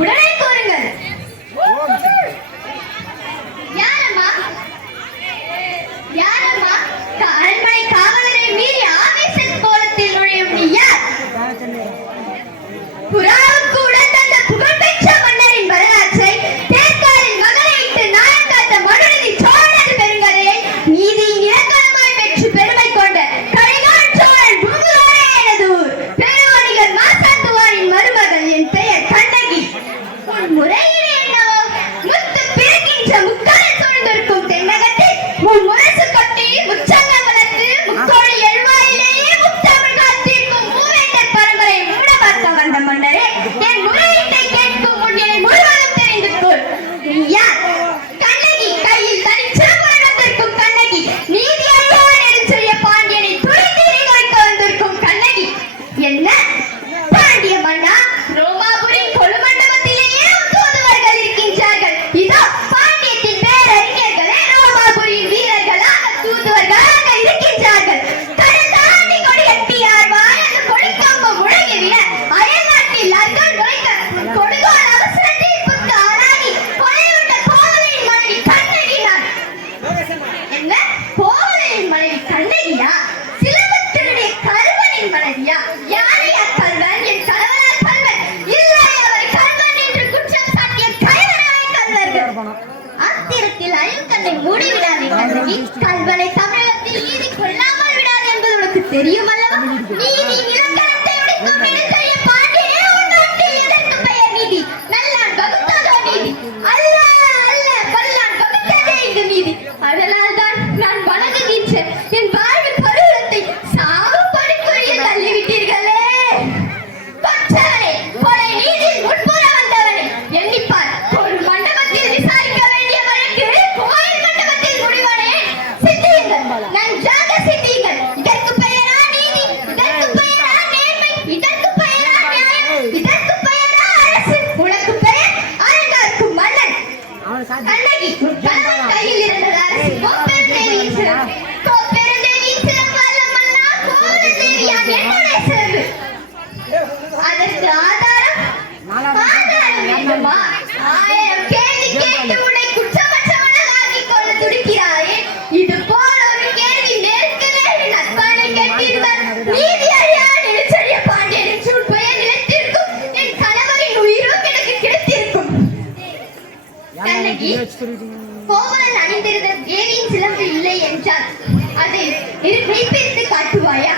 உடனே கூறுங்கள். யாரம்மா? யாரம்மா? அரண்மனை காவலரை மீறி ஆவேச கோலத்தில் நுழையும் நீ யார்? புறாவுக்கு உடன் தந்த புகழ்பெற்ற மன்னரின் வரலாற்றை தேர்காலின் மகனை இட்டு நாயம் காத்த மனுநீதி சோழனது பெருங்கதையை நீதியின் இலக்கணமாய் பெற்று பெருமை கொண்ட கரிகால் சோழன் பூங்குழலே எனது ஊர் பெருவணிகர் மாசாத்துவாரின் மருமகள். என் பெயர் கண்ணகி. உன் முறையீடு என்னவோ? முத்து பிறக்கின்ற முக்கால் சூழ்ந்திருக்கும் தென்னகத்தில் உன் முரசு கட்டி முச்சங்கம் வளர்த்து முக்கோடி எழுவாயிலேயே முத்தமிழ் காத்திருக்கும் மூவேந்தர் பரம்பரை மூட பார்க்க வந்த மன்னரே, என் முறையீட்டை கேட்கும் முன் என்னை முழுவதும் தெரிந்து கொள். நீ யார்? கண்ணகி. கையில் தனிச்சிறப்புடன் வந்திருக்கும் கண்ணகி. நீதி அறிவான் என்று சொல்லிய பாண்டியனை துணித்தீரை வைக்க வந்திருக்கும் கண்ணகி. என்ன பாண்டிய மன்னா? ரோமாபுரி கொலுமண்டபத்திலேயே தூதுவர்கள் இருக்கின்றார்கள். இதோ பாண்டியத்தின் பேரறிஞர்களே ரோமாபுரியின் வீரர்களாக தூதுவர்களாக இருக்கின்றார்கள். கடல் தாண்டி கொடிகட்டியார் வாயது கொடிக்கம்பு முழங்கிய அயல்நாட்டில் அர்கள் நுழைக்க கொடுகோல் அவசர தீர்ப்புக்கு ஆளாகி கொலையுண்ட கோவலனின் மனைவி கண்ணகி நான். என்ன? கோவலனின் மனைவி கண்ணகியா? சிலம்பத்தினுடைய கல்வனின் மனைவியா? யாரையா கல்வன்? என் கணவனார் கல்வன் இல்லை, அவர் கல்வன் என்று குற்றம் சாட்டிய கைவராய் கல்வர்கள். ஆத்திரத்தில் அறிவு கண்ணை மூடிவிடாதே கண்ணகி. கல்வனை தமிழகத்தில் நீதி கொள்ளாமல் விடாது என்பது உனக்கு தெரியும் அல்லவா? நீதி இலக்கணத்தை உடைக்கும் இனத்தைய பாண்டியனே உன் நாட்டில் இதற்கு பெயர் நீதி. நல்லான் வகுத்ததோ நீதி? அல்ல அல்ல, வல்லான் வகுத்ததே இங்கு நீதி. அதனால்தான் நான் வணங்குகின்றேன். என் வாழ்வு கருவூலத்தை சாவு படுகொலியில் தள்ளிவிட்டீர்களே. கொற்றவனே, கொலை நீதியில் முன்புற வந்தவனே, எண்ணிப்பார். ஒரு மண்டபத்தில் விசாரிக்க வேண்டிய வழக்கு கோயில் மண்டபத்தில் முடிவனே. சிந்தியுங்கள், நன்றாக சிந்தியுங்கள். இதற்கு பெயரா நீதி? இதற்கு பெயரா நேர்மை? இதற்கு பெயரா நியாயம்? இதற்கு பெயரா அரசு? உனக்கு பெயர் அரங்காக்கும் மன்னன். கண்ணகி, கணவன் கையில் இருந்தது அரசு. கோப்பெருந்தேவியின் சிறப்பு. கோப்பெருந்தேவியின் சிறப்பு அல்ல மன்னா, கோவலந்தேவியான் என்னுடைய சிறப்பு. அதற்கு ஆதாரம்? ஆதாரம் வேண்டுமா? 1000 கேள்வி கேட்டு உன்னை குற்றமற்றவனாக ஆக்கிக் கொள்ள துடிக்கிறாயே. இது போல ஒரு கேள்வி நேருக்கு நேர் என் அத்தானை கேட்டிருந்தால் நீதி அறியா நெடுஞ்செழிய பாண்டியன் என்று உன் பெயர் நிலைத்திருக்கும். என் கணவரின் உயிரும் எனக்கு கிடைத்திருக்கும். கண்ணகி, கோவலன் அணிந்திருந்த தேவியின் சிலம்பு இல்லை என்றால் அதை மெய்ப்பித்து காட்டுவாயா?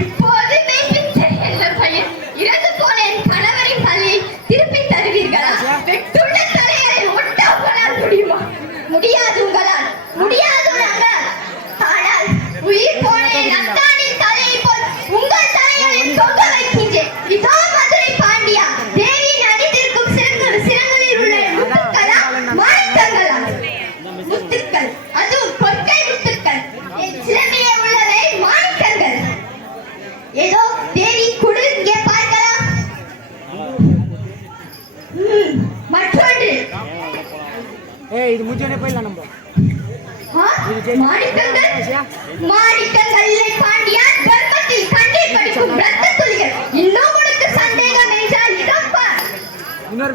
இப்போது மெய்ப்பித்த என்ன பையன்? இறந்து போன என் கணவரின் தலையை திருப்பி தருவீர்களா? வெட்டுள்ள தலையை ஒட்ட உங்களால் முடியுமா? முடியாது உங்களால், முடியாது உங்களால். ஆனால் உயிர் போன என் அத்தானின் தலையை போல் உங்கள் தலையை தொங்க வைக்கின்றேன். இதோ மதுரை பாண்டியா, தேவியின் அணிந்திருக்கும் சிரங்களில் உள்ள முத்துக்களா மாணிக்கங்களா? முத்துக்கள், அதுவும் பொற்கை முத்துக்கள். என் சிலம்பிலே உள்ளவை மாணிக்கங்கள். ஏதோ தேவி குடு, இங்கே பார்க்கலாம். மற்றொன்று. இது முஜோனே போயிடலாம் நம்ம. மாணிக்கங்கள், மாணிக்கங்கள் இல்லை பாண்டியா, கர்ப்பத்தில் கண்ணீர் வடிக்கும் இரத்த துளிகள். இன்னும் உனக்கு சந்தேகம் என்றால் இதோ பார். இன்னொரு